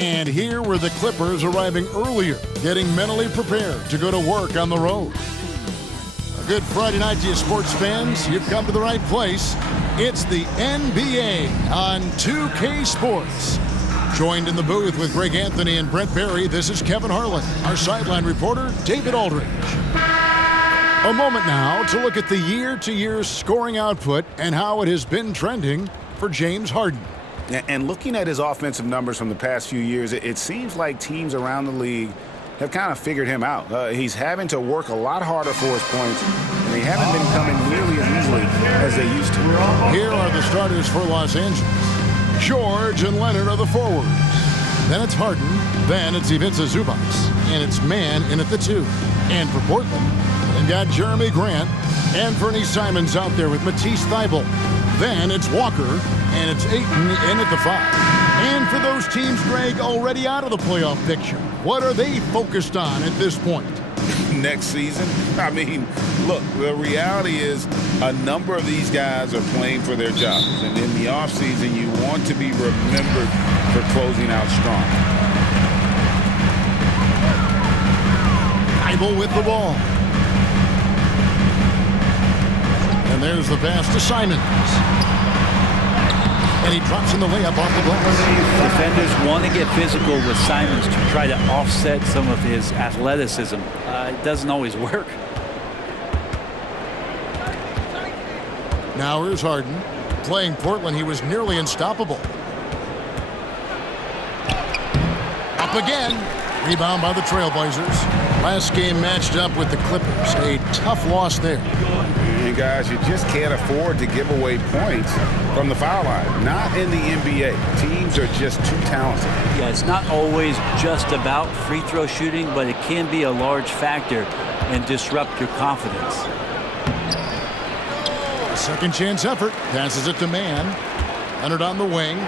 And here were the Clippers arriving earlier, getting mentally prepared to go to work on the road. A good Friday night to you sports fans. You've come to the right place. It's the NBA on 2K Sports. Joined in the booth with Greg Anthony and Brent Barry, this is Kevin Harlan. Our sideline reporter, David Aldridge. A moment now to look at the year-to-year scoring output and how it has been trending for James Harden. And looking at his offensive numbers from the past few years, it seems like teams around the league have kind of figured him out. He's having to work a lot harder for his points, and they haven't been coming nearly as easily as they used to. Here are the starters for Los Angeles. George and Leonard are the forwards. Then it's Harden. Then it's Ivica Zubac. And it's Mann in at the 2. And for Portland, they've got Jeremy Grant and Bernie Simons out there with Matisse Thybulle. Then it's Walker, and it's Ayton in at the 5. And for those teams, Greg, already out of the playoff picture, what are they focused on at this point? Next season? I mean, look, the reality is a number of these guys are playing for their jobs. And in the offseason, you want to be remembered for closing out strong. Thybulle with the ball. And there's the pass to Simons. And he drops in the layup off the glass. Defenders want to get physical with Simons to try to offset some of his athleticism. It doesn't always work. Now here's Harden. Playing Portland, he was nearly unstoppable. Up again. Rebound by the Trailblazers. Last game matched up with the Clippers. A tough loss there. You guys, you just can't afford to give away points from the foul line. Not in the NBA. Teams are just too talented. Yeah, it's not always just about free throw shooting, but it can be a large factor and disrupt your confidence. A second chance effort. Passes it to Mann. Leonard on the wing.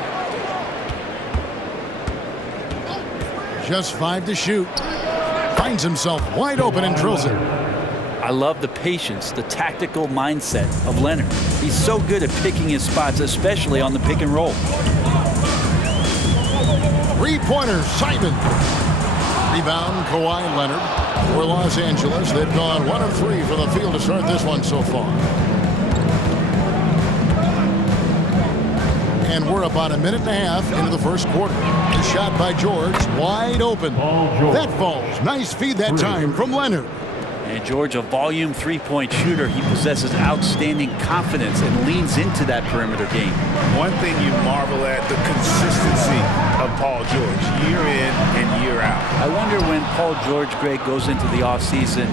Just 5 to shoot. Finds himself wide open and drills it. I love the patience, the tactical mindset of Leonard. He's so good at picking his spots, especially on the pick and roll. Three-pointer, Simon. Rebound, Kawhi Leonard. For Los Angeles, they've gone 1 of 3 for the field to start this one so far. And we're about a minute and a half into the first quarter. A shot by George, wide open. That falls. Nice feed that time from Leonard. And George, a volume three-point shooter, he possesses outstanding confidence and leans into that perimeter game. One thing you marvel at, the consistency of Paul George, year in and year out. I wonder when Paul George, Greg, goes into the offseason,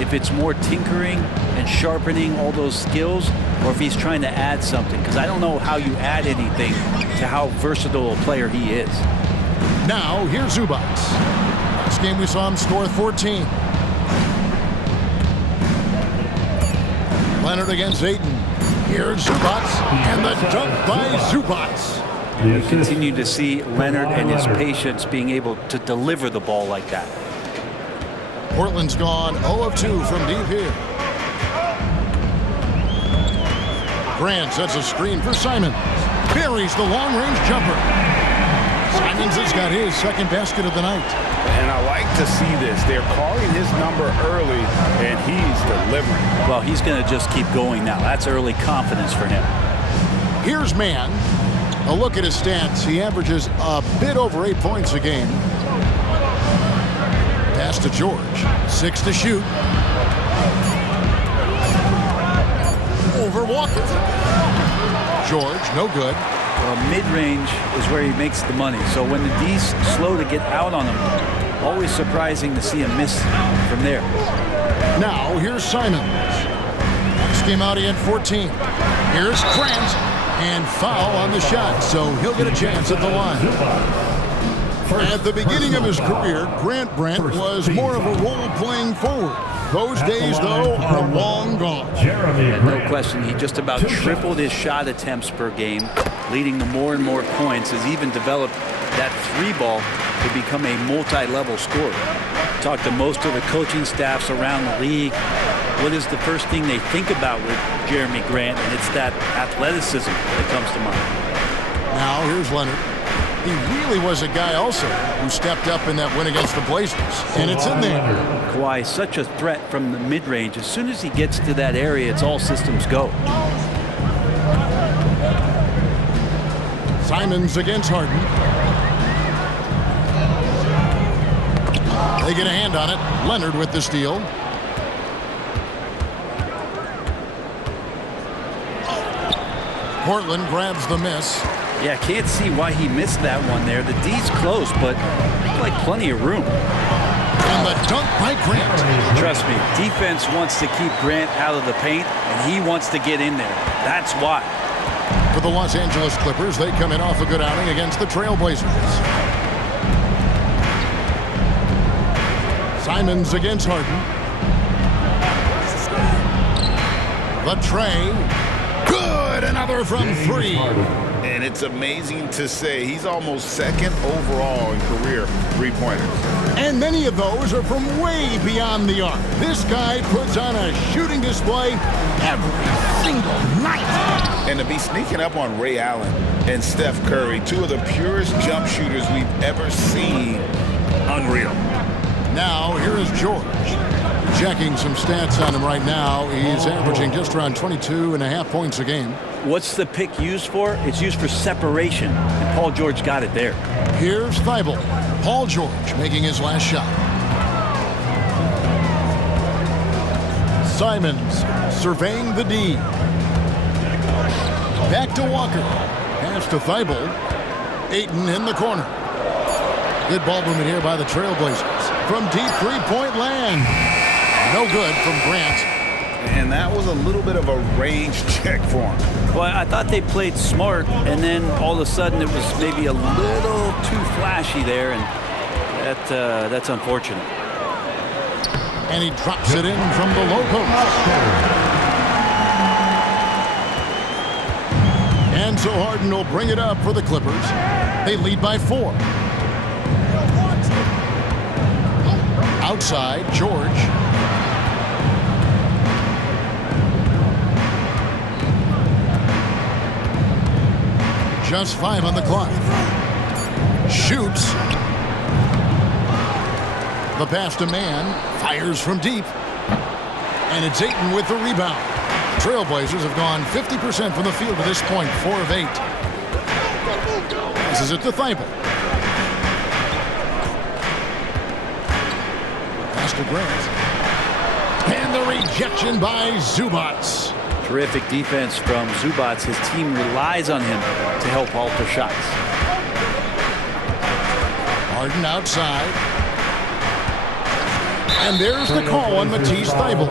if it's more tinkering and sharpening all those skills, or if he's trying to add something, because I don't know how you add anything to how versatile a player he is. Now, here's Zubac. Last game we saw him score 14. Leonard against Ayton. Here's Zubac, and the dunk by Zubac. And we continue to see Leonard and his patience being able to deliver the ball like that. Portland's gone 0 of 2 from deep here. Grant sets a screen for Simons. Buries the long-range jumper. Simons has got his second basket of the night. And I like to see this. They're calling his number early, and he's delivering. Well, he's going to just keep going now. That's early confidence for him. Here's Mann. A look at his stats. He averages a bit over 8 points a game. Pass to George. 6 to shoot. Over Walker. George, no good. Well, mid-range is where he makes the money. So when the D's slow to get out on him, always surprising to see him miss from there. Now, here's Simons. Last game out, he had 14. Here's Grant. And foul on the shot, so he'll get a chance at the line. At the beginning of his career, Grant was more of a role-playing forward. Those days, though, are long gone. No question, he just about tripled his shot attempts per game, leading to more and more points. Has even developed that three ball to become a multi-level scorer. Talked to most of the coaching staffs around the league. What is the first thing they think about with Jeremy Grant? And it's that athleticism that comes to mind. Now here's Leonard. He really was a guy also who stepped up in that win against the Blazers. And it's in there. Kawhi, such a threat from the mid-range. As soon as he gets to that area, it's all systems go. Simons against Harden. They get a hand on it. Leonard with the steal. Portland grabs the miss. Yeah, can't see why he missed that one there. The D's close, but like plenty of room. And the dunk by Grant. Trust me, defense wants to keep Grant out of the paint, and he wants to get in there. That's why. For the Los Angeles Clippers, they come in off a good outing against the Trailblazers. Simons against Harden. The tray. Good! Another from three. And it's amazing to say he's almost second overall in career three-pointers. And many of those are from way beyond the arc. This guy puts on a shooting display every single night. And to be sneaking up on Ray Allen and Steph Curry, two of the purest jump shooters we've ever seen, unreal. Now, here is George. Checking some stats on him right now. He's averaging just around 22.5 points a game. What's the pick used for? It's used for separation, and Paul George got it there. Here's Thibault. Paul George making his last shot. Simons surveying the D. Back to Walker. Pass to Thibault. Ayton in the corner. Good ball movement here by the Trailblazers. From deep three-point land. No good from Grant. And that was a little bit of a range check for him. Well, I thought they played smart, and then all of a sudden it was maybe a little too flashy there, and that's unfortunate. And he drops it in from the low post. And so Harden will bring it up for the Clippers. They lead by 4. Outside, George. Just 5 on the clock. Shoots. The pass to Mann. Fires from deep. And it's Ayton with the rebound. Trailblazers have gone 50% from the field to this point. 4 of 8. Passes it to Thibault. Pass to Grant. And the rejection by Zubac. Terrific defense from Zubac. His team relies on him to help alter shots. Harden outside. And there's the call on Matisse Thybulle.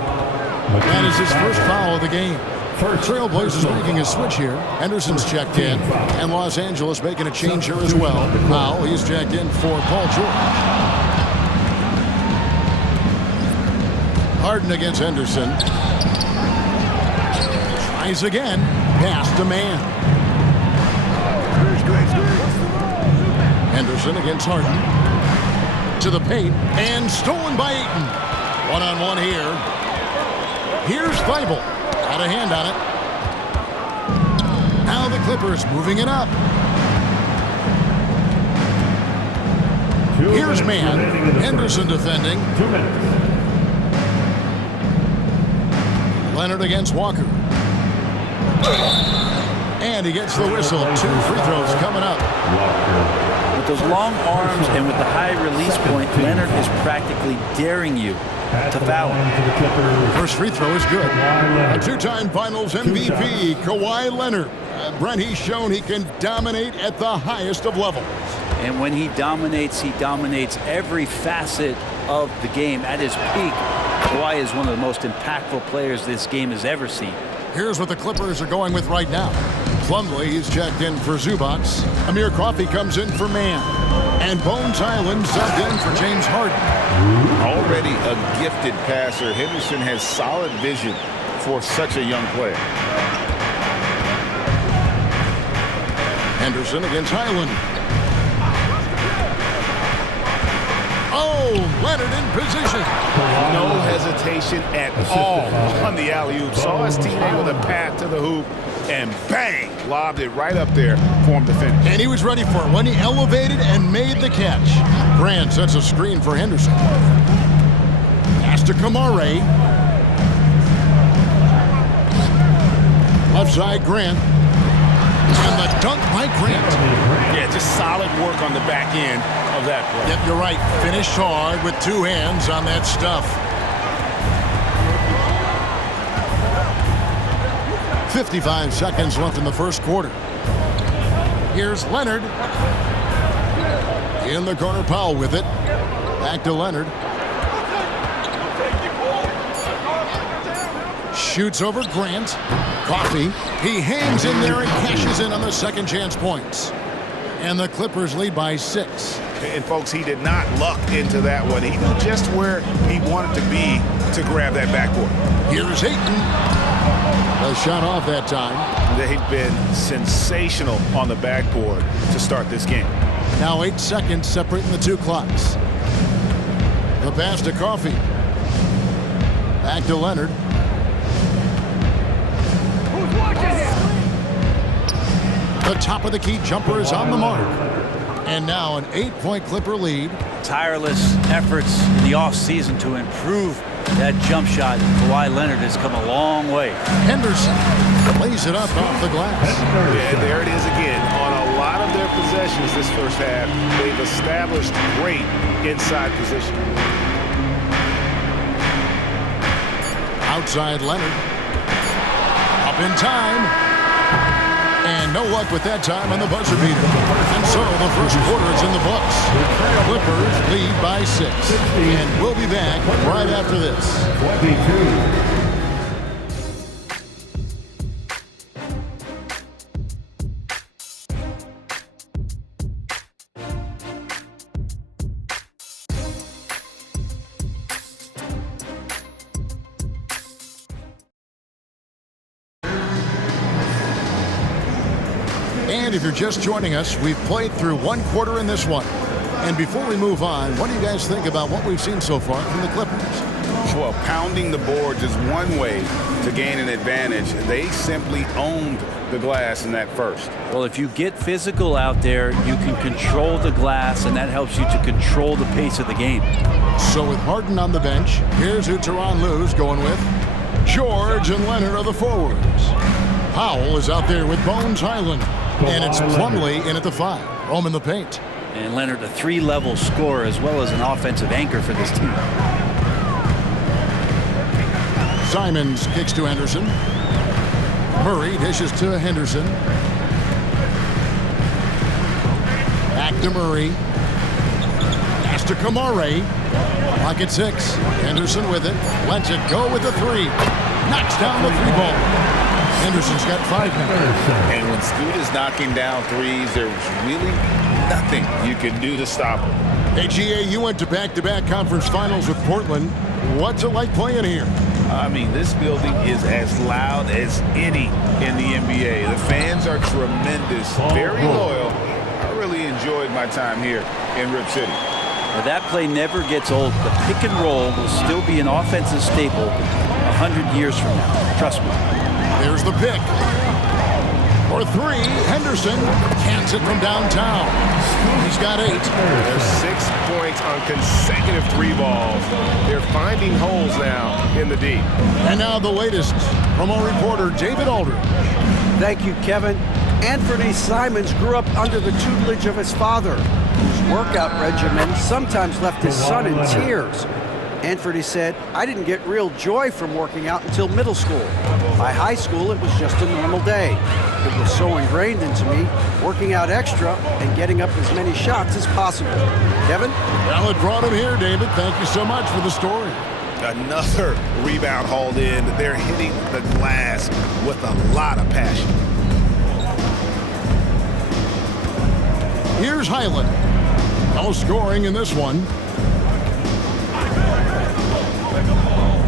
That is his first foul of the game. Trailblazers making a switch here. Henderson's checked in. And Los Angeles making a change here as well. Now he's checked in for Paul George. Harden against Henderson. Tries again. Pass to Mann. Henderson against Harden. To the paint. And stolen by Ayton. One-on-one here. Here's Thibault. Got a hand on it. Now the Clippers moving it up. Here's Mann. Henderson defending. 2 minutes. Leonard against Walker. And he gets the whistle. 2 free throws coming up. With those long arms and with the high release point, Leonard is practically daring you to foul him. First free throw is good. A 2-time Finals MVP, Kawhi Leonard. Brent, he's shown he can dominate at the highest of levels. And when he dominates every facet of the game. At his peak, Kawhi is one of the most impactful players this game has ever seen. Here's what the Clippers are going with right now. Plumlee is checked in for Zubac. Amir Coffey comes in for Mann. And Bones Island subbed in for James Harden. Already a gifted passer, Henderson has solid vision for such a young player. Henderson against Highland. Oh, Leonard in position. No hesitation at all on the alley-oop. Saw his teammate with a path to the hoop and bang, lobbed it right up there for him to finish. And he was ready for it when he elevated and made the catch. Grant sets a screen for Henderson. Pass to Kamare. Left side, Grant. And the dunk by Grant. Yeah, just solid work on the back end of that play. Yep, you're right. Finished hard with two hands on that stuff. 55 seconds left in the first quarter. Here's Leonard. In the corner, Powell with it. Back to Leonard. Shoots over Grant. Coffey. He hangs in there and cashes in on the second chance points. And the Clippers lead by 6. And folks, he did not luck into that one. He knew just where he wanted to be to grab that backboard. Here's Ayton. A shot off that time. They've been sensational on the backboard to start this game. Now 8 seconds separating the two clocks. The pass to Coffey. Back to Leonard. The top of the key jumper is on the mark. And now an 8-point Clipper lead. Tireless efforts in the offseason to improve that jump shot. Kawhi Leonard has come a long way. Henderson lays it up off the glass. Yeah, there it is again. On a lot of their possessions this first half, they've established great inside position. Outside Leonard. Up in time. And no luck with that time on the buzzer beater. And so the first quarter is in the books. Clippers lead by 6. And we'll be back right after this. 22. And if you're just joining us, we've played through one quarter in this one. And before we move on, what do you guys think about what we've seen so far from the Clippers? Well, pounding the boards is one way to gain an advantage. They simply owned the glass in that first. Well, if you get physical out there, you can control the glass, and that helps you to control the pace of the game. So with Harden on the bench, here's who Tyronn Lue's going with. George and Leonard are the forwards. Powell is out there with Bones Highland. And it's Plumlee in at the 5. Rome in the paint. And Leonard, a 3-level scorer as well as an offensive anchor for this team. Simons kicks to Henderson. Murray dishes to Henderson. Back to Murray. Pass to Kamare. Clock at 6. Henderson with it. Lets it go with the 3. Knocks down the 3-ball. Henderson's got 5 now. And when Scoot is knocking down threes, there's really nothing you can do to stop him. Hey, GA, you went to back-to-back conference finals with Portland. What's it like playing here? I mean, this building is as loud as any in the NBA. The fans are tremendous, very loyal. I really enjoyed my time here in Rip City. Now, that play never gets old. The pick and roll will still be an offensive staple 100 years from now. Trust me. There's the pick. For 3, Henderson cans it from downtown. He's got 8. There's 6 points on consecutive 3 balls. They're finding holes now in the D. And now the latest from our reporter, David Aldridge. Thank you, Kevin. Anthony Simons grew up under the tutelage of his father, whose workout regimen sometimes left his son in tears. Anthony said, "I didn't get real joy from working out until middle school. By high school, it was just a normal day. It was so ingrained into me, working out extra and getting up as many shots as possible." Kevin? Well, it brought him here, David. Thank you so much for the story. Another rebound hauled in. They're hitting the glass with a lot of passion. Here's Highland. No scoring in this one.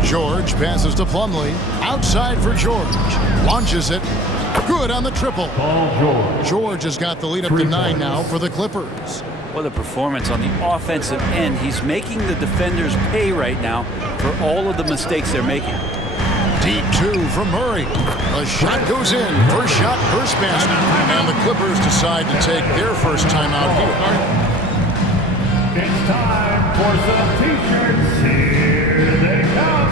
George passes to Plumlee. Outside for George. Launches it. Good on the triple. George has got the lead up to 9 now for the Clippers. What a performance on the offensive end. He's making the defenders pay right now for all of the mistakes they're making. Deep two from Murray. A shot goes in. First shot, first basket. And the Clippers decide to take their first timeout here. It's time for some T-shirts. Here they come.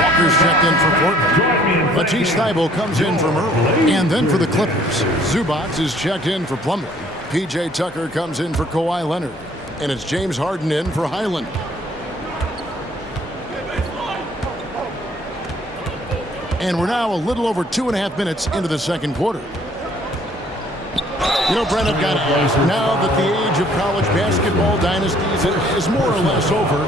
Walker's checked in for Portland. Matisse Thybulle comes in for Murray. And then for the Clippers, Zubac is checked in for Plumlee. P.J. Tucker comes in for Kawhi Leonard. And it's James Harden in for Highland. And we're now a little over 2.5 minutes into the second quarter. You know, Brent, I've got to ask, now that the age of college basketball dynasties is more or less over,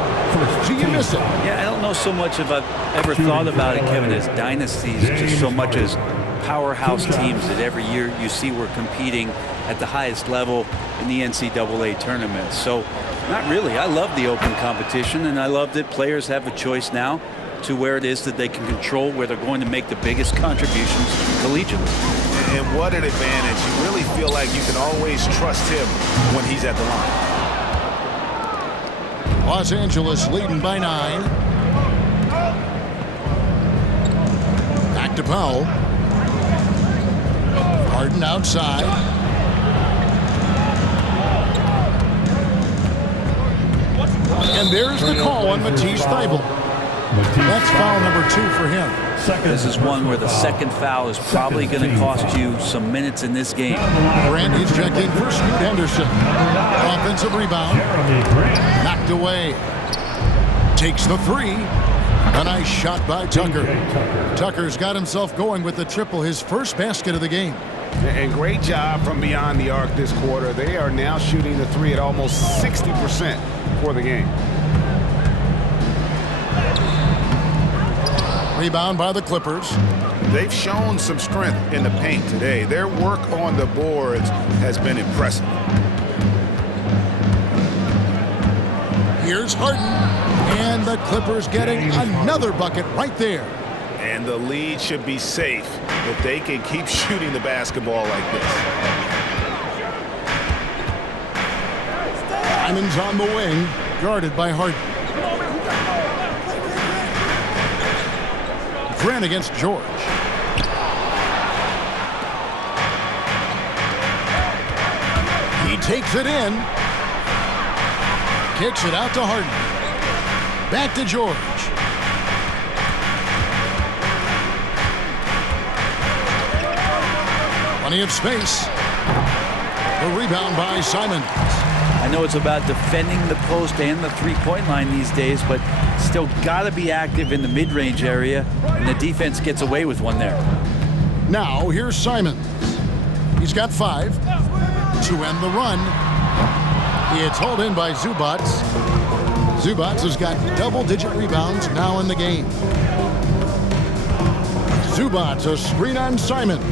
do you miss it? Yeah, I don't know so much if I've ever thought about it, Kevin, as dynasties, just so much as powerhouse teams that every year you see we're competing at the highest level in the NCAA tournament. So, not really. I love the open competition, and I love that players have a choice now to where it is that they can control where they're going to make the biggest contributions collegiately. And what an advantage. You really feel like you can always trust him when he's at the line. Los Angeles leading by 9. Back to Powell. Harden outside. And there's the call on Matisse Thybulle. That's foul number 2 for him. This is one where the second foul is probably going to cost you some minutes in this game. Brandy's checked in for Scoot Henderson. Offensive rebound. Knocked away. Takes the 3. A nice shot by Tucker. Tucker's got himself going with the triple, his first basket of the game. And great job from beyond the arc this quarter. They are now shooting the 3 at almost 60% for the game. Rebound by the Clippers. They've shown some strength in the paint today. Their work on the boards has been impressive. Here's Harden. And the Clippers getting another bucket right there. And the lead should be safe if they can keep shooting the basketball like this. Simon's on the wing, guarded by Harden. Grant against George. He takes it in. Kicks it out to Harden. Back to George. Plenty of space. The rebound by Simon. I know it's about defending the post and the three-point line these days, but still got to be active in the mid-range area, and the defense gets away with one there. Now, here's Simons. He's got 5 to end the run. It's hauled in by Zubac. Zubac has got double-digit rebounds now in the game. Zubac, a screen on Simons.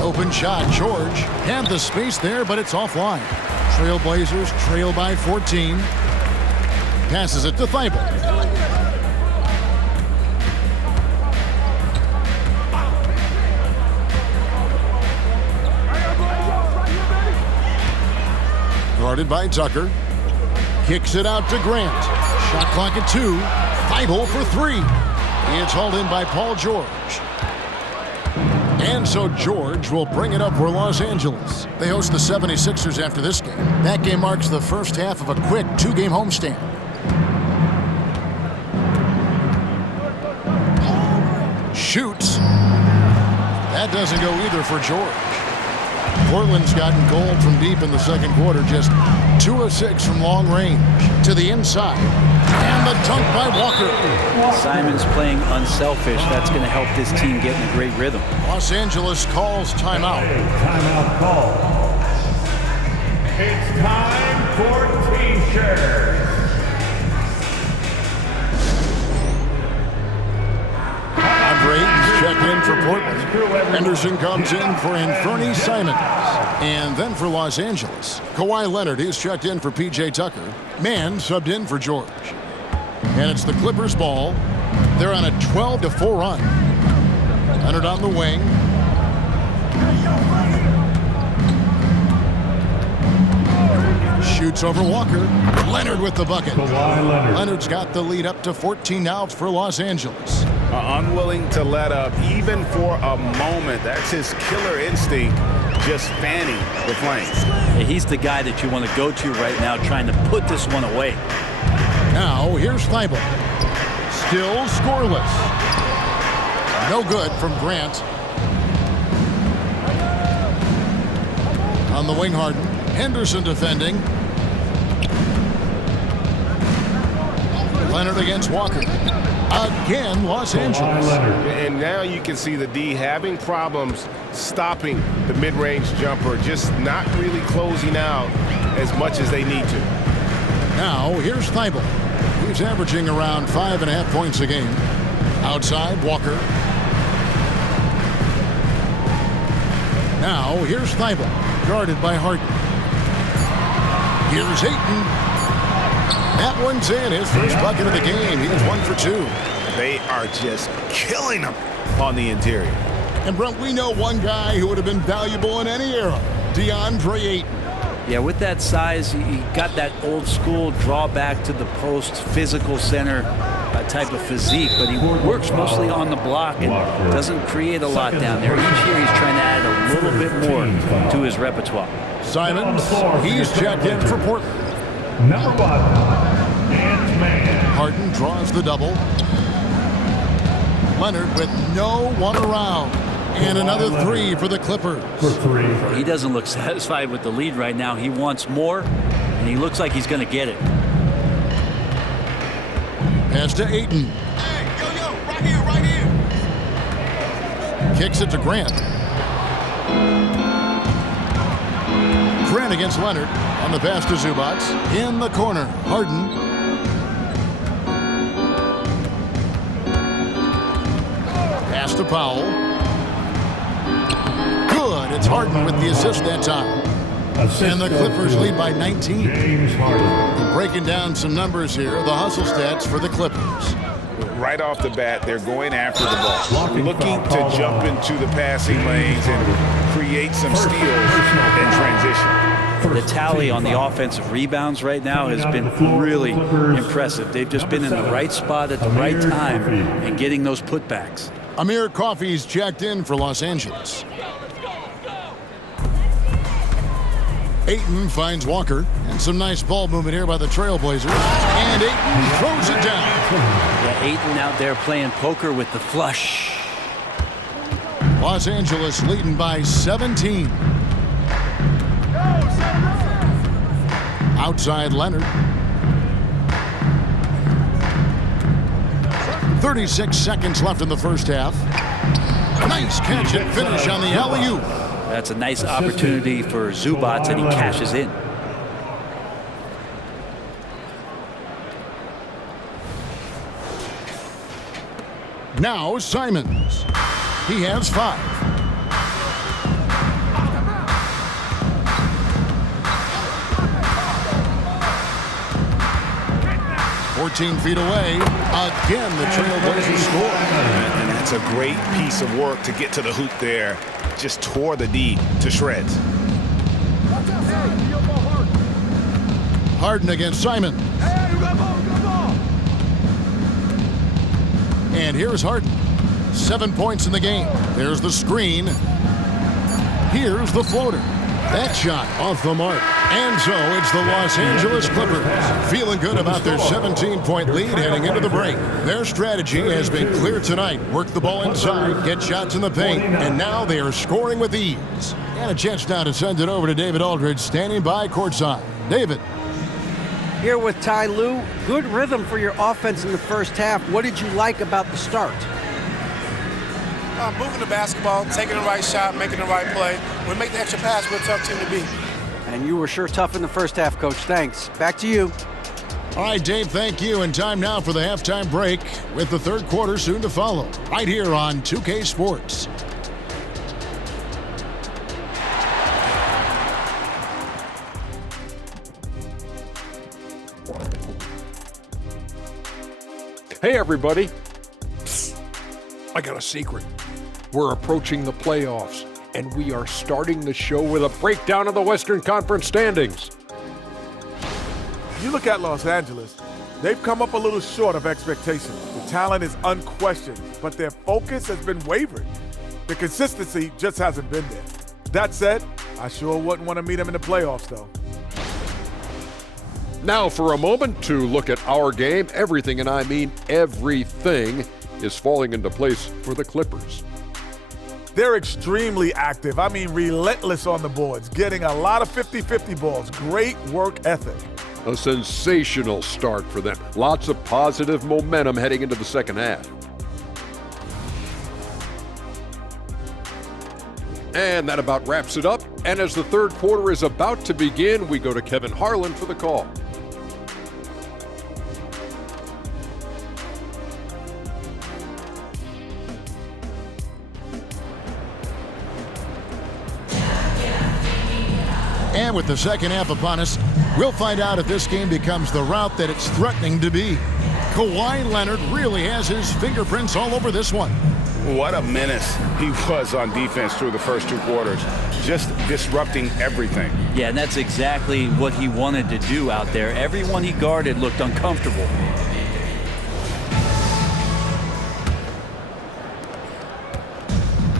Open shot, George. Had the space there, but it's offline. Trailblazers trail by 14. Passes it to Thybulle. Guarded by Tucker. Kicks it out to Grant. Shot clock at 2. Thybulle for 3. It's hauled in by Paul George. And so George will bring it up for Los Angeles. They host the 76ers after this game. That game marks the first half of a quick 2-game homestand. Shoots. That doesn't go either for George. Portland's gotten cold from deep in the second quarter, just 2 of 6 from long range. To the inside. And the dunk by Walker. Simon's playing unselfish. That's going to help this team get in a great rhythm. Los Angeles calls timeout. Timeout call. It's time for T-shirts. Braden's checked in for Portland. Henderson comes in for Anthony Simons. And then for Los Angeles, Kawhi Leonard is checked in for P.J. Tucker. Mann subbed in for George. And it's the Clippers' ball. They're on a 12-4 run. Leonard on the wing. Shoots over Walker. Leonard with the bucket. Kawhi Leonard. Leonard's got the lead up to 14 now for Los Angeles. Unwilling to let up even for a moment. That's his killer instinct, just fanning the flames. He's the guy that you want to go to right now, trying to put this one away. Now here's Thibault. Still scoreless. No good from Grant. On the wing, Harden. Henderson defending. Leonard against Walker. Again, Los Angeles. And now you can see the D having problems stopping the mid-range jumper, just not really closing out as much as they need to. Now, here's Thibault. He's averaging around 5.5 points a game. Outside, Walker. Now, here's Thibault, guarded by Harden. Here's Ayton. That one's in, his first bucket of the game. He's 1 for 2. They are just killing them on the interior. And Brent, we know one guy who would have been valuable in any era, DeAndre Ayton. Yeah, with that size, he got that old school draw back to the post, physical center type of physique, but he works mostly on the block and doesn't create a lot down there. Each year he's trying to add a little bit more to his repertoire. Simons, he's checked in for Portland. Number 1, Ant-Man. Harden draws the double. Leonard with no one around. And another 3 for the Clippers. For 3. He doesn't look satisfied with the lead right now. He wants more, and he looks like he's going to get it. Pass to Ayton. Hey, yo, right here. Kicks it to Grant. Grant against Leonard. On the pass to Zubac. In the corner, Harden. Pass to Powell. Good. It's Harden with the assist that time. And the Clippers lead by 19. James Harden. Breaking down some numbers here. The hustle stats for the Clippers. Right off the bat, they're going after the ball, looking to jump into the passing lanes and create some steals in transition. The tally on the offensive rebounds right now has been really impressive. They've just been in the right spot at the right time and getting those putbacks. Amir Coffey's checked in for Los Angeles. Ayton finds Walker, and some nice ball movement here by the Trailblazers. And Ayton throws it down. Yeah, Ayton out there playing poker with the flush. Los Angeles leading by 17. Outside Leonard. 36 seconds left in the first half. Nice catch and finish on the alley-oop. That's a nice opportunity for Zubac, and he cashes in. Now Simons. He has 5. "14 feet away." Again, the Trailblazers score. And that's a great piece of work to get to the hoop there. Just tore the D to shreds. Harden against Simons. And here's Harden. 7 points in the game. There's the screen. Here's the floater. That shot off the mark. And so it's the Los Angeles Clippers feeling good about their 17-point lead heading into the break. Their strategy has been clear tonight. Work the ball inside, get shots in the paint, and now they are scoring with ease. And a chance now to send it over to David Aldridge, standing by courtside. David. Here with Ty Lue. Good rhythm for your offense in the first half. What did you like about the start? Moving the basketball, taking the right shot, making the right play. When we make the extra pass, we're a tough team to beat. And you were sure tough in the first half, Coach. Thanks. Back to you. All right, Dave, thank you. And time now for the halftime break with the third quarter soon to follow. Right here on 2K Sports. Hey, everybody. Psst. I got a secret. We're approaching the playoffs, and we are starting the show with a breakdown of the Western Conference standings. you look at Los Angeles, they've come up a little short of expectations. The talent is unquestioned, but their focus has been wavering. The consistency just hasn't been there. That said, I sure wouldn't want to meet them in the playoffs, though. Now for a moment to look at our game. Everything, and I mean everything, is falling into place for the Clippers. They're extremely active. I mean, relentless on the boards, getting a lot of 50-50 balls. Great work ethic. A sensational start for them. Lots of positive momentum heading into the second half. And that about wraps it up. And as the third quarter is about to begin, we go to Kevin Harlan for the call. And with the second half upon us, we'll find out if this game becomes the route that it's threatening to be. Kawhi Leonard really has his fingerprints all over this one. What a menace he was on defense through the first two quarters, just disrupting everything. Yeah, and that's exactly what he wanted to do out there. Everyone he guarded looked uncomfortable.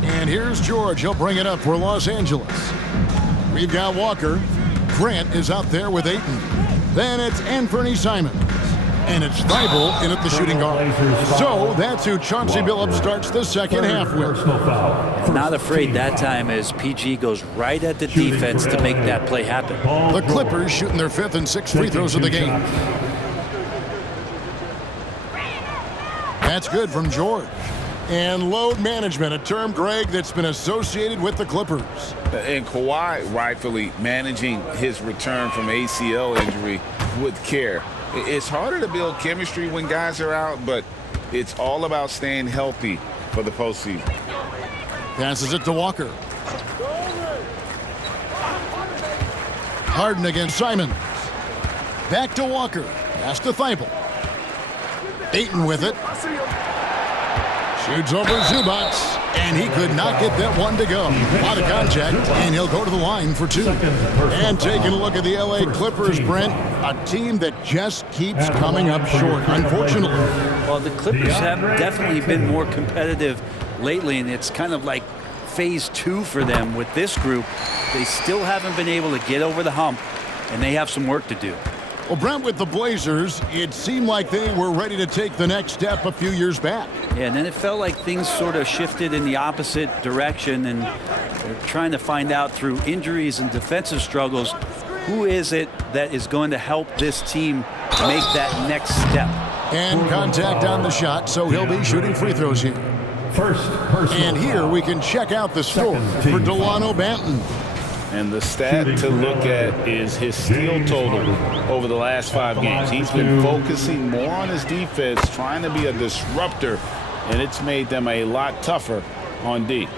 And here's George. He'll bring it up for Los Angeles. We've got Walker. Grant is out there with Ayton. Then it's Anthony Simons. And it's Thibault in at the shooting guard. So that's who Chauncey Billups starts the second half with. Not afraid that time as PG goes right at the defense to make that play happen. The Clippers shooting their fifth and sixth free throws of the game. That's good from George. And load management, a term, Greg, that's been associated with the Clippers. And Kawhi rightfully managing his return from ACL injury with care. It's harder to build chemistry when guys are out, but it's all about staying healthy for the postseason. Passes it to Walker. Harden against Simons. Back to Walker. Pass to Thibault. Ayton with it. Shoots over Zubac, and he could not get that one to go. A lot of contact, and he'll go to the line for two. And taking a look at the LA Clippers, Brent, a team that just keeps coming up short, unfortunately. Well, the Clippers have definitely been more competitive lately, and it's kind of like phase two for them with this group. They still haven't been able to get over the hump, and they have some work to do. Well, Brent, with the Blazers, it seemed like they were ready to take the next step a few years back. Yeah, and then it felt like things sort of shifted in the opposite direction, and they're trying to find out through injuries and defensive struggles, who is it that is going to help this team make that next step. And contact on the shot, so he'll be shooting free throws here. And here we can check out the score for Delano Banton. And the stat to look at is his steal total over the last 5 games. He's been focusing more on his defense, trying to be a disruptor, and it's made them a lot tougher on D.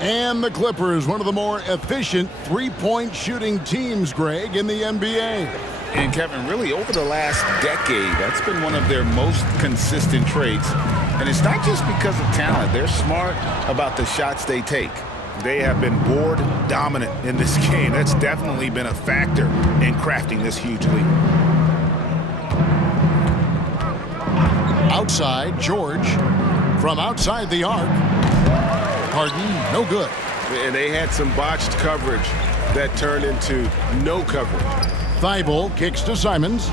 And the Clippers, one of the more efficient three-point shooting teams, Greg, in the NBA. And Kevin, really over the last decade, that's been one of their most consistent traits. And it's not just because of talent. They're smart about the shots they take. They have been board dominant in this game. That's definitely been a factor in crafting this huge lead. Outside, George. From outside the arc. Harden, no good. And they had some botched coverage that turned into no coverage. Thibault kicks to Simons.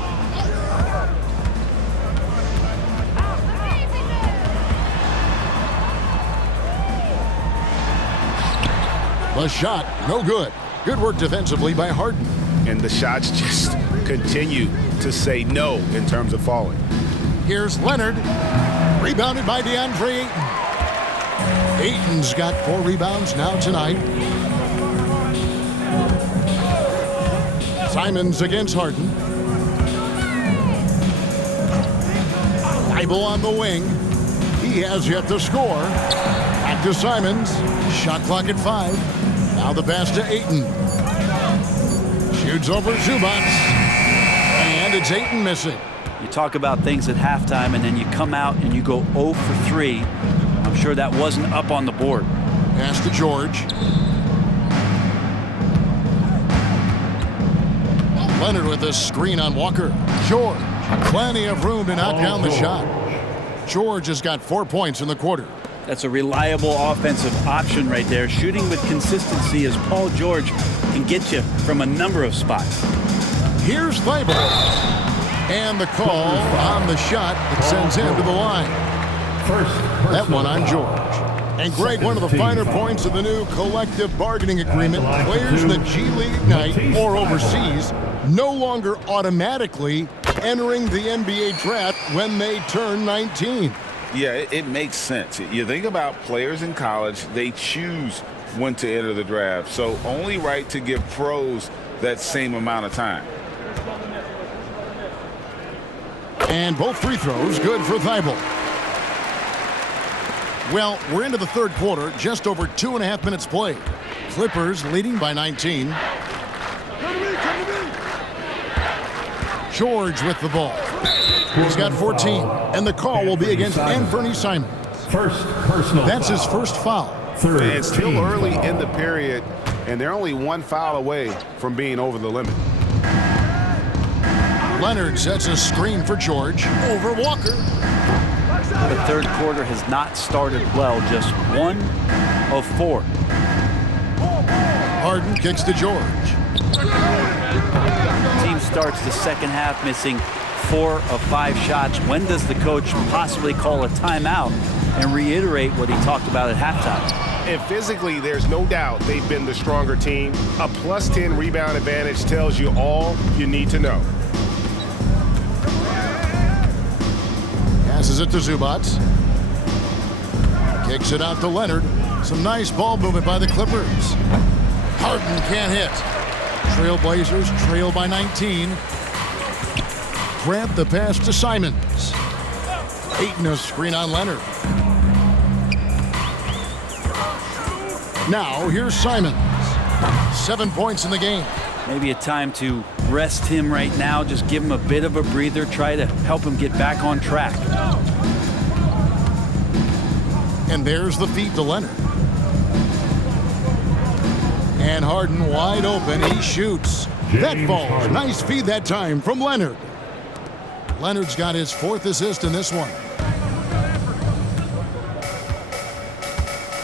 The shot, no good. Good work defensively by Harden. And the shots just continue to say no in terms of falling. Here's Leonard. Rebounded by DeAndre Ayton. Ayton's got 4 rebounds now tonight. Simons against Harden. Thibault on the wing. He has yet to score. Back to Simons. Shot clock at 5. Now the pass to Ayton. Shoots over Zubac. And it's Ayton missing. You talk about things at halftime, and then you come out and you go 0 for 3. I'm sure that wasn't up on the board. Pass to George. Leonard with a screen on Walker. George, plenty of room to knock down the shot. George has got 4 points in the quarter. That's a reliable offensive option right there. Shooting with consistency as Paul George can get you from a number of spots. Here's Thybulle. And the call on the shot that sends him to the line. That one on George. And Greg, one of the finer points of the new collective bargaining agreement, players in the G League Ignite or overseas no longer automatically entering the NBA draft when they turn 19. Yeah, it makes sense. You think about players in college, they choose when to enter the draft. So only right to give pros that same amount of time. And both free throws good for Thybulle. Well, we're into the third quarter, just over 2.5 minutes played. Clippers leading by 19. George with the ball. He's got 14, and the call will be against Anfernee Simons. First personal That's his first foul. It's still early in the period, and they're only one foul away from being over the limit. Leonard sets a screen for George over Walker. The third quarter has not started well, just 1 of 4. Harden kicks to George. Team starts the second half missing 4 of 5 shots. When does the coach possibly call a timeout and reiterate what he talked about at halftime? And physically, there's no doubt they've been the stronger team. A plus 10 rebound advantage tells you all you need to know. Passes it to Zubac. Kicks it out to Leonard. Some nice ball movement by the Clippers. Harden can't hit. Trailblazers trail by 19. Grab the pass to Simons. Ayton a screen on Leonard. Now here's Simons. 7 points in the game. Maybe a time to rest him right now. Just give him a bit of a breather. Try to help him get back on track. And there's the feed to Leonard. And Harden wide open. He shoots. That falls. Nice feed that time from Leonard. Leonard's got his 4th assist in this one.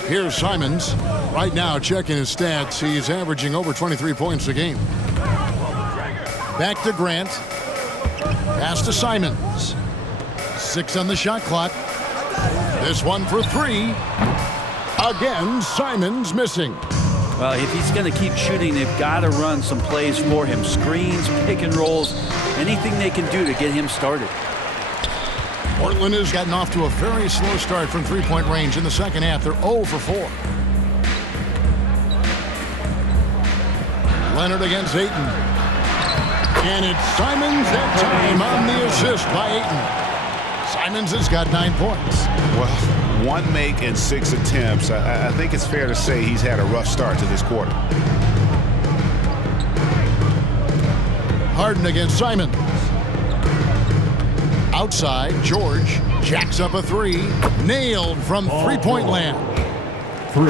Here's Simons. Right now, checking his stats, he's averaging over 23 points a game. Back to Grant. Pass to Simons. 6 on the shot clock. This one for 3. Again, Simons missing. Well, if he's going to keep shooting, they've got to run some plays for him. Screens, pick and rolls, anything they can do to get him started. Portland has gotten off to a very slow start from three-point range in the second half. They're 0 for 4. Leonard against Ayton. And it's Simons that time on the assist by Ayton. Simons has got 9 points. Well, 1 make and 6 attempts. I think it's fair to say he's had a rough start to this quarter. Harden against Simons. Outside, George jacks up a 3. Nailed from three-point land.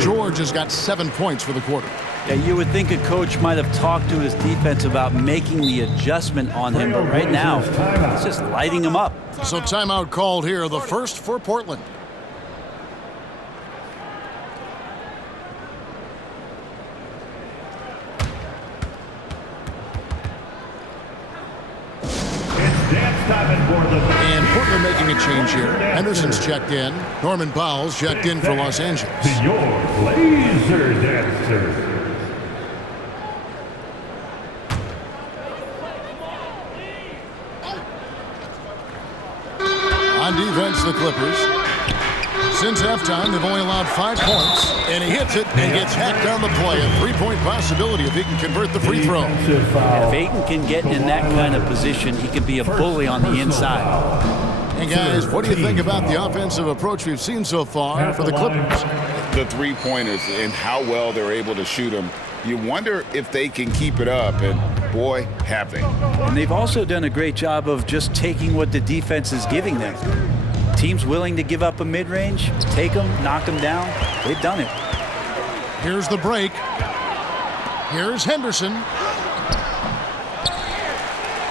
George has got 7 points for the quarter. Yeah, you would think a coach might have talked to his defense about making the adjustment on him, but right now, it's just lighting him up. So timeout called here, the first for Portland. And Portland making a change here. Henderson's checked in. Norman Powell's checked in for Los Angeles. Your laser dancer. On defense, the Clippers. Since halftime, they've only allowed 5 points. And he hits it and gets hacked on the play. A 3-point possibility if he can convert the free throw. If Ayton can get in that kind of position, he can be a bully on the inside. And guys, what do you think about the offensive approach we've seen so far for the Clippers? The three-pointers and how well they're able to shoot them. You wonder if they can keep it up, and boy, have they. And they've also done a great job of just taking what the defense is giving them. Teams willing to give up a mid-range, take them, knock them down. They've done it. Here's the break. Here's Henderson.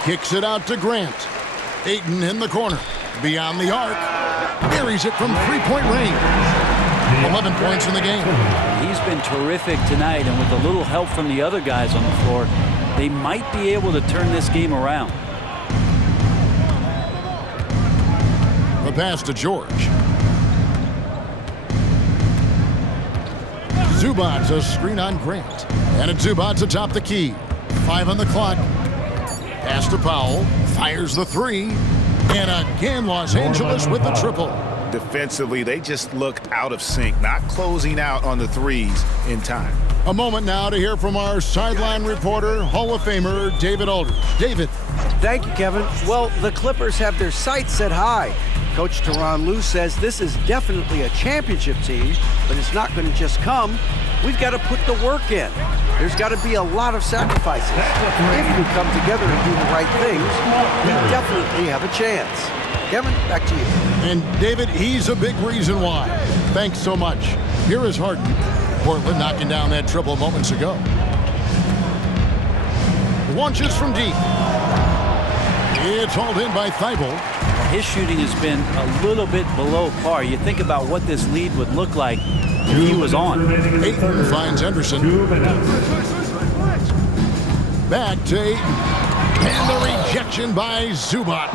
Kicks it out to Grant. Ayton in the corner. Beyond the arc. Buries it from three-point range. 11 points in the game. He's been terrific tonight, and with a little help from the other guys on the floor, they might be able to turn this game around. The pass to George. Zubac, a screen on Grant. And it's Zubac atop the key. 5 on the clock. Pass to Powell. Fires the three. And again, Los Angeles with the triple. Defensively, they just look out of sync, not closing out on the threes in time. A moment now to hear from our sideline reporter, Hall of Famer David Aldridge. David. Thank you, Kevin. Well, the Clippers have their sights set high. Coach Tyronn Lue says this is definitely a championship team, but it's not going to just come. We've got to put the work in. There's got to be a lot of sacrifices. If we come together and do the right things, we definitely have a chance. Kevin, back to you. And David, he's a big reason why. Thanks so much. Here is Harden. Portland knocking down that triple moments ago. Launches from deep. It's hauled in by Thibault. His shooting has been a little bit below par. You think about what this lead would look like if he was on. Ayton finds Henderson. Back to Ayton. And the rejection by Zubac.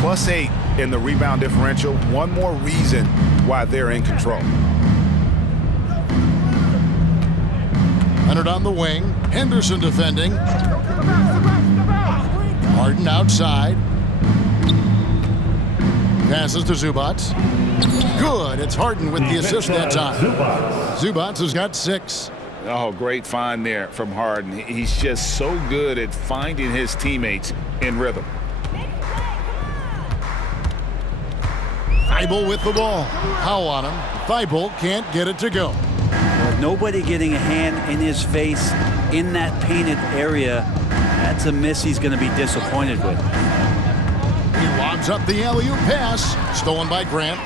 +8 in the rebound differential. One more reason why they're in control. Leonard on the wing. Henderson defending. Harden outside. Passes to Zubac. Good. It's Harden with the assist that time. Zubac has got 6. Oh, great find there from Harden. He's just so good at finding his teammates in rhythm. Thibault with the ball. Powell on him. Thibault can't get it to go. Nobody getting a hand in his face in that painted area. That's a miss he's going to be disappointed with. He lobs up the alley-oop pass. Stolen by Grant.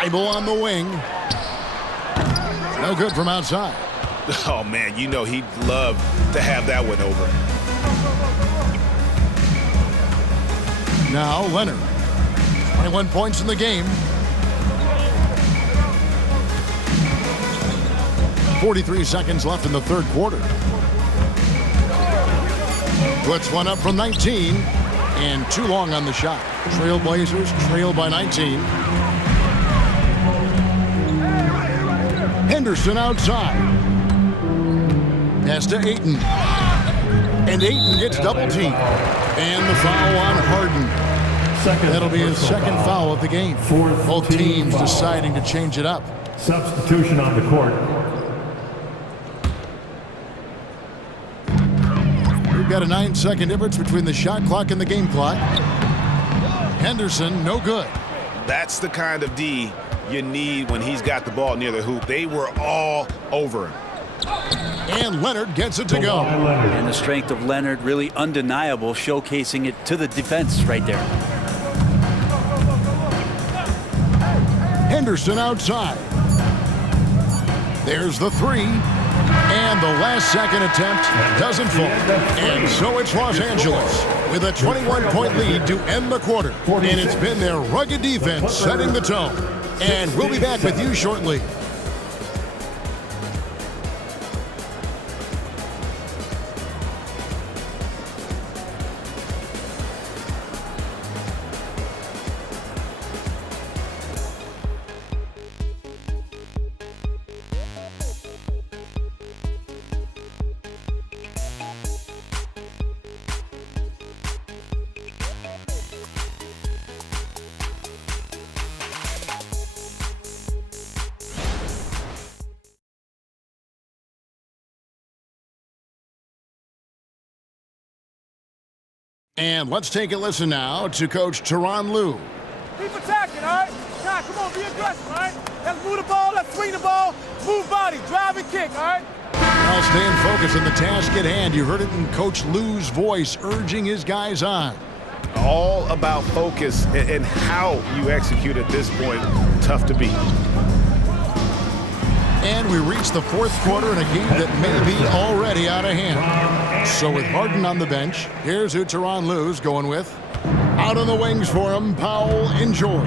Thibault on the wing. No good from outside. Oh, man, you know he'd love to have that one over. Now Leonard. 21 points in the game. 43 seconds left in the third quarter. Puts one up from 19 and too long on the shot. Trailblazers trail by 19. Henderson outside. Pass to Ayton. And Ayton gets double teamed. And the foul on Harden. That'll be his second foul of the game. Both teams deciding to change it up. Substitution on the court. We've got a 9-second difference between the shot clock and the game clock. Henderson, no good. That's the kind of D you need when he's got the ball near the hoop. They were all over him. And Leonard gets it to go. And the strength of Leonard really undeniable, showcasing it to the defense right there. Henderson outside. There's the three. And the last second attempt doesn't fall. And so it's Los Angeles with a 21-point lead to end the quarter. And it's been their rugged defense setting the tone. And we'll be back with you shortly. And let's take a listen now to Coach Tyronn Lue. Keep attacking, all right? Nah, come on, be aggressive, all right? Let's move the ball, let's swing the ball, move body, drive and kick, all right? Now staying focused on the task at hand. You heard it in Coach Lue's voice, urging his guys on. All about focus and how you execute at this point. Tough to beat. And we reach the fourth quarter in a game that may be already out of hand. So with Harden on the bench, here's who Tyronn Lue's going with. Out on the wings for him, Powell and George.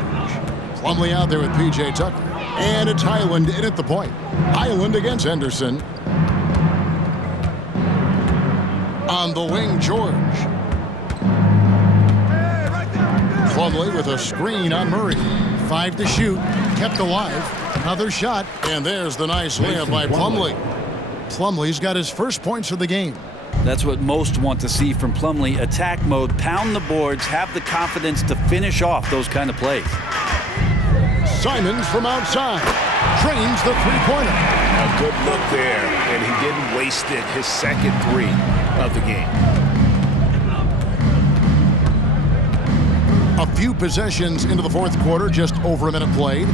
Plumlee out there with P.J. Tucker. And it's Hyland in at the point. Hyland against Henderson. On the wing, George. Plumlee with a screen on Murray. 5 to shoot. Kept alive. Another shot. And there's the nice layup by Plumlee. Plumlee's got his first points of the game. That's what most want to see from Plumlee. Attack mode, pound the boards, have the confidence to finish off those kind of plays. Simons from outside. Drains the three-pointer. A good look there, and he didn't waste it. His second 3 of the game. A few possessions into the fourth quarter, just over a minute played.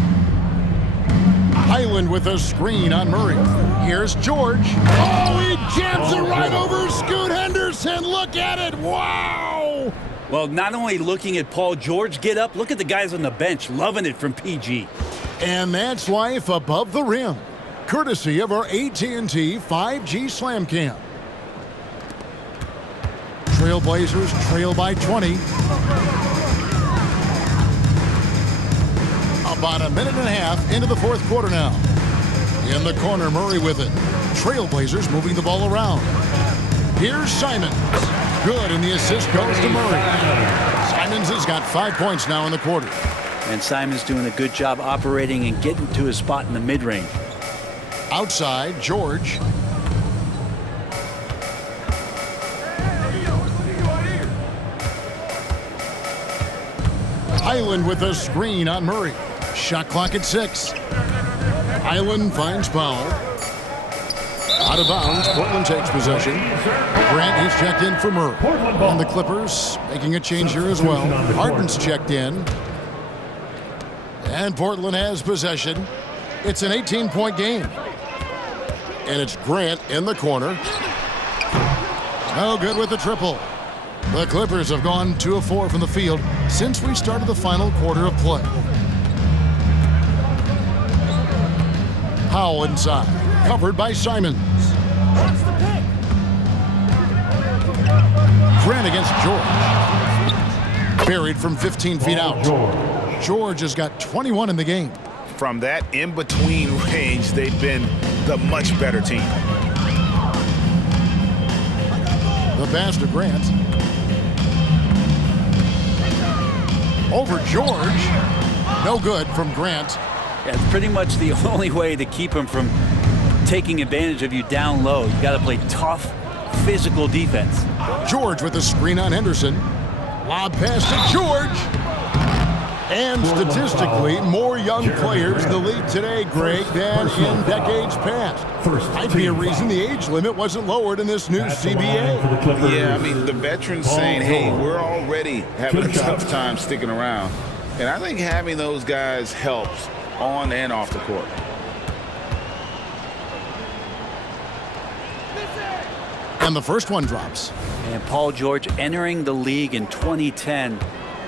Hyland with a screen on Murray. Here's George. Oh, he jams it right over Scoot Henderson. Look at it. Wow. Well, not only looking at Paul George get up, look at the guys on the bench loving it from PG. And that's life above the rim, courtesy of our AT&T 5G Slam Cam. Trailblazers trail by 20. About a minute and a half into the fourth quarter now. In the corner, Murray with it. Trailblazers moving the ball around. Here's Simons. Good, and the assist goes to Murray. Simons has got 5 points now in the quarter. And Simons doing a good job operating and getting to his spot in the mid-range. Outside, George. Hyland with a screen on Murray. Shot clock at 6. Hyland finds Powell. Out of bounds, Portland takes possession. Grant, he's checked in for Murray. And the Clippers making a change here as well. Harden's checked in. And Portland has possession. It's an 18-point game. And it's Grant in the corner. No good with the triple. The Clippers have gone 2 of 4 from the field since we started the final quarter of play. Powell inside, covered by Simons. Grant against George. Buried from 15 feet out. George has got 21 in the game. From that in-between range, they've been the much better team. The pass to Grant. Over George. No good from Grant. Yeah, it's pretty much the only way to keep him from taking advantage of you down low. You got to play tough, physical defense. George with a screen on Henderson. Lob pass to George. And statistically, more young players in the league today, Greg, than in decades past. Might be a reason the age limit wasn't lowered in this new CBA. Yeah, I mean, the veterans saying, hey, we're already having a tough time sticking around. And I think having those guys helps on and off the court. And the first one drops. And Paul George entering the league in 2010.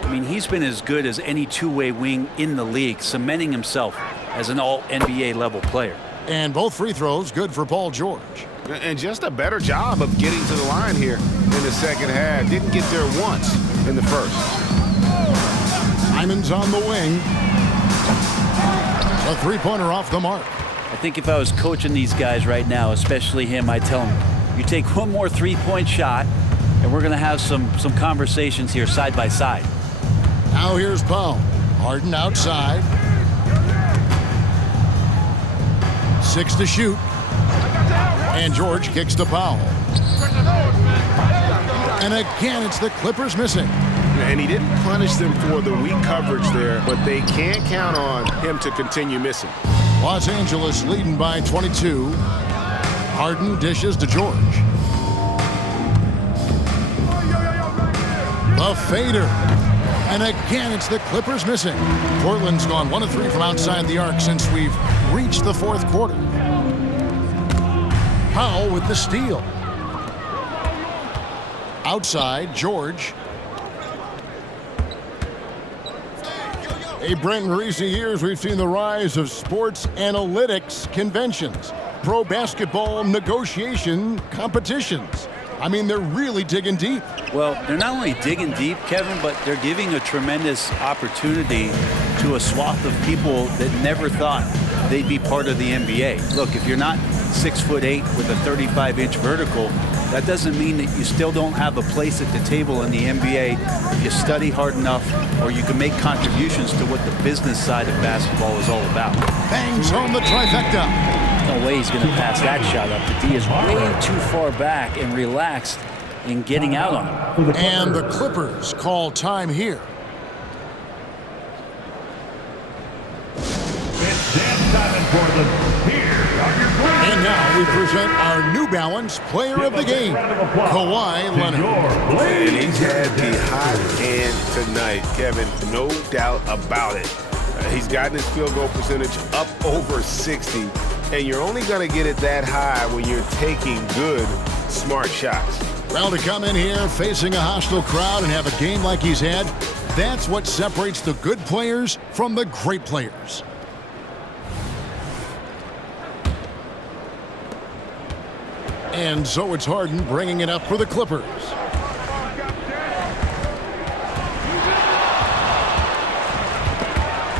I mean, he's been as good as any two-way wing in the league, cementing himself as an all-NBA level player. And both free throws good for Paul George. And just a better job of getting to the line here in the second half. Didn't get there once in the first. Simons on the wing. A three-pointer off the mark. I think if I was coaching these guys right now, especially him, I'd tell him, you take one more three-point shot, and we're going to have some conversations here side by side. Now here's Powell. Harden outside. 6 to shoot. And George kicks to Powell. And again, it's the Clippers missing. And he didn't punish them for the weak coverage there, but they can't count on him to continue missing. Los Angeles leading by 22. Harden dishes to George. The fader. And again, it's the Clippers missing. Portland's gone 1 of 3 from outside the arc since we've reached the fourth quarter. Powell with the steal. Outside, George. Hey, Brent, in recent years, we've seen the rise of sports analytics conventions, pro basketball negotiation competitions. I mean, they're really digging deep. Well, they're not only digging deep, Kevin, but they're giving a tremendous opportunity to a swath of people that never thought they'd be part of the NBA. Look, if you're not 6'8" with a 35-inch vertical, that doesn't mean that you still don't have a place at the table in the NBA if you study hard enough, or you can make contributions to what the business side of basketball is all about. Bangs home the trifecta. No way he's going to pass that shot up. The D is way too far back and relaxed in getting out on him. And the Clippers call time here. It's dance time for them. Here are your players. And now we present our New Balance Player of the Game, Kawhi Leonard. And he's had the hot hand tonight, Kevin. No doubt about it. He's gotten his field goal percentage up over 60, and you're only going to get it that high when you're taking good, smart shots. Well, to come in here facing a hostile crowd and have a game like he's had, that's what separates the good players from the great players. And so it's Harden bringing it up for the Clippers.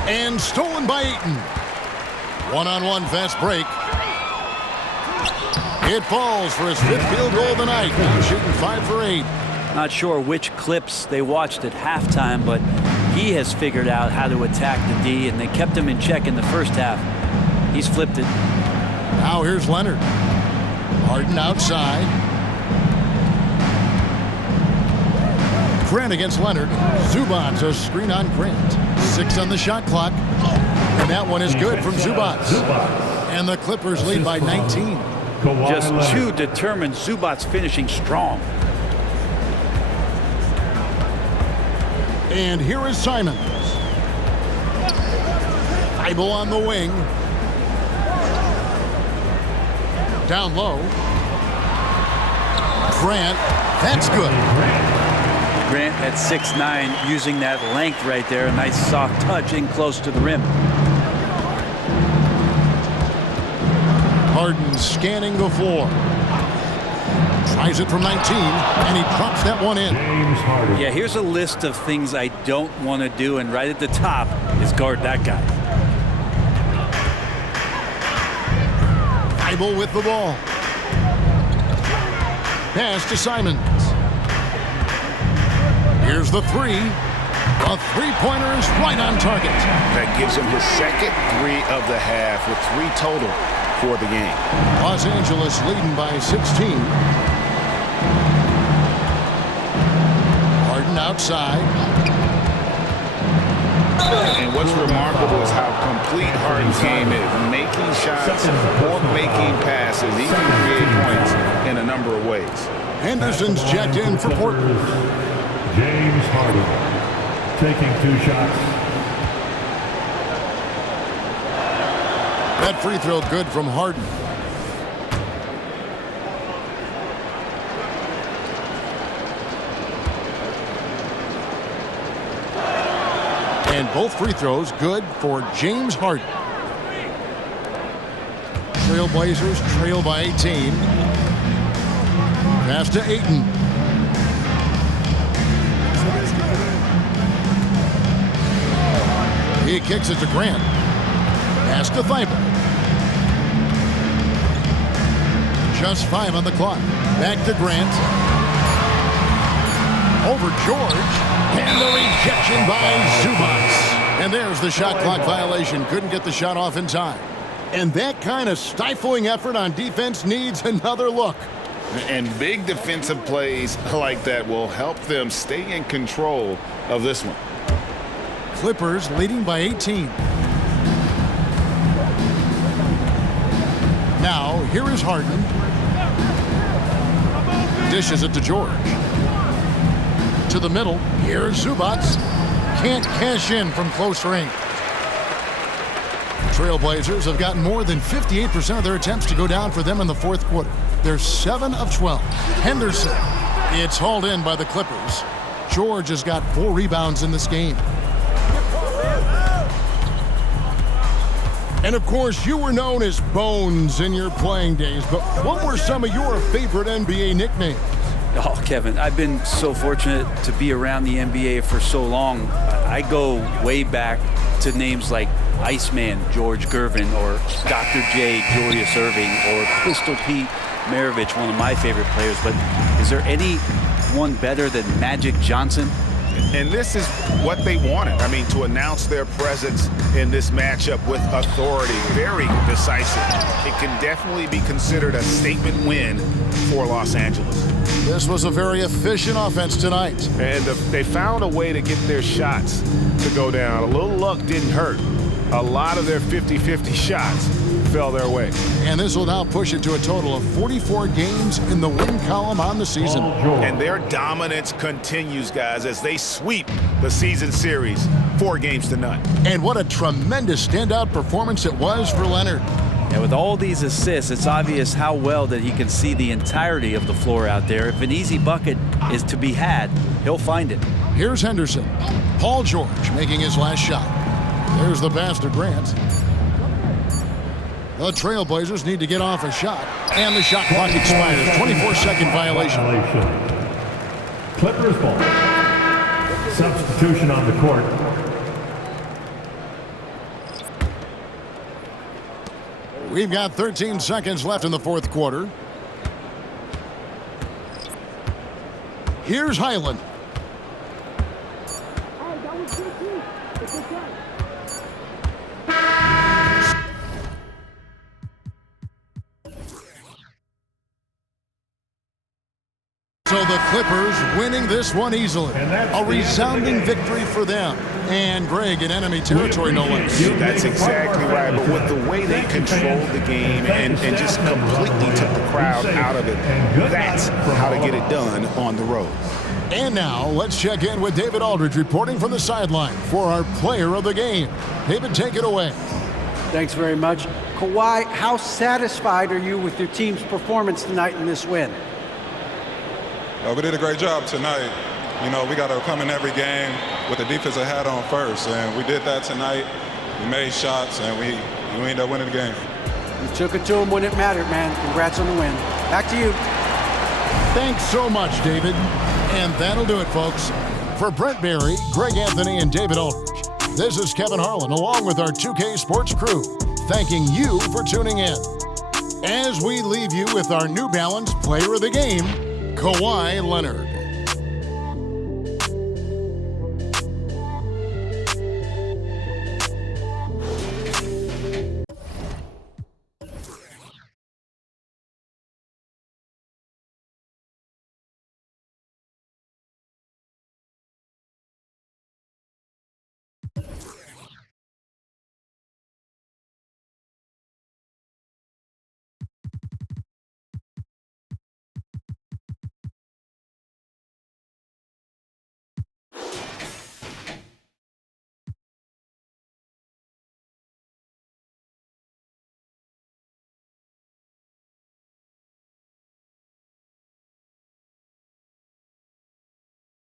And stolen by Ayton. One-on-one fast break. It falls for his 5th field goal of the night. Now shooting 5 for 8. Not sure which clips they watched at halftime, but he has figured out how to attack the D, and they kept him in check in the first half. He's flipped it. Now here's Leonard. Harden outside. Grant against Leonard. Zubac a screen on Grant. 6 on the shot clock. And that one is good from Zubac. And the Clippers lead by 19. Just too determined. Zubac finishing strong. And here is Simons. Thybulle on the wing. Down low. Grant, that's good. Grant at 6'9", using that length right there. A nice soft touch in close to the rim. Harden scanning the floor. Tries it from 19, and he drops that one in. Yeah, here's a list of things I don't want to do, and right at the top is guard that guy. Thybulle with the ball. Pass to Simons. Here's the 3. A three-pointer is right on target. That gives him his second 3 of the half with 3 total for the game. Los Angeles leading by 16. Harden outside. And what's remarkable is how complete Harden's game is. Making shots or making passes. He can create points in a number of ways. Henderson's checked in for Portland. James Harden taking 2 shots. That free throw good from Harden. And both free throws good for James Harden. Trailblazers trail by 18. Pass to Ayton. He kicks it to Grant. Pass to Thybulle. Just 5 on the clock. Back to Grant. Over George. And the rejection by Zubac. And there's the shot clock violation. Couldn't get the shot off in time. And that kind of stifling effort on defense needs another look. And big defensive plays like that will help them stay in control of this one. Clippers leading by 18. Now, here is Harden. Dishes it to George. To the middle. Here's Zubac. Can't cash in from close range. Trailblazers have gotten more than 58% of their attempts to go down for them in the fourth quarter. They're 7 of 12. Henderson. It's hauled in by the Clippers. George has got 4 rebounds in this game. And of course, you were known as Bones in your playing days, but what were some of your favorite NBA nicknames? Oh, Kevin, I've been so fortunate to be around the NBA for so long. I go way back to names like Iceman George Gervin or Dr. J Julius Erving or Pistol Pete Maravich, one of my favorite players. But is there anyone better than Magic Johnson? And this is what they wanted. I mean, to announce their presence in this matchup with authority, very decisive. It can definitely be considered a statement win for Los Angeles. This was a very efficient offense tonight. And they found a way to get their shots to go down. A little luck didn't hurt. A lot of their 50-50 shots fell their way. And this will now push it to a total of 44 games in the win column on the season. And their dominance continues, guys, as they sweep the season series 4-0. And what a tremendous standout performance it was for Leonard. And with all these assists, it's obvious how well that he can see the entirety of the floor out there. If an easy bucket is to be had, he'll find it. Here's Henderson. Paul George making his last shot. There's the pass to Grant. The Trailblazers need to get off a shot, and the shot clock expires. 24-second violation. Clippers ball. Substitution on the court. We've got 13 seconds left in the fourth quarter. Here's Highland. So the Clippers winning this one easily. A resounding victory for them. And Greg in enemy territory, no less. That's exactly right. But with the way they controlled the game and just completely took the crowd out of it, that's how to get it done on the road. And now let's check in with David Aldridge reporting from the sideline for our player of the game. David, take it away. Thanks very much. Kawhi, how satisfied are you with your team's performance tonight in this win? We did a great job tonight. You know, we got to come in every game with the defensive hat on first, and we did that tonight. We made shots, and we ended up winning the game. You took it to them when it mattered, man. Congrats on the win. Back to you. Thanks so much, David. And that'll do it, folks. For Brent Barry, Greg Anthony, and David Aldridge, this is Kevin Harlan, along with our 2K Sports crew, thanking you for tuning in. As we leave you with our New Balance Player of the Game, Kawhi Leonard.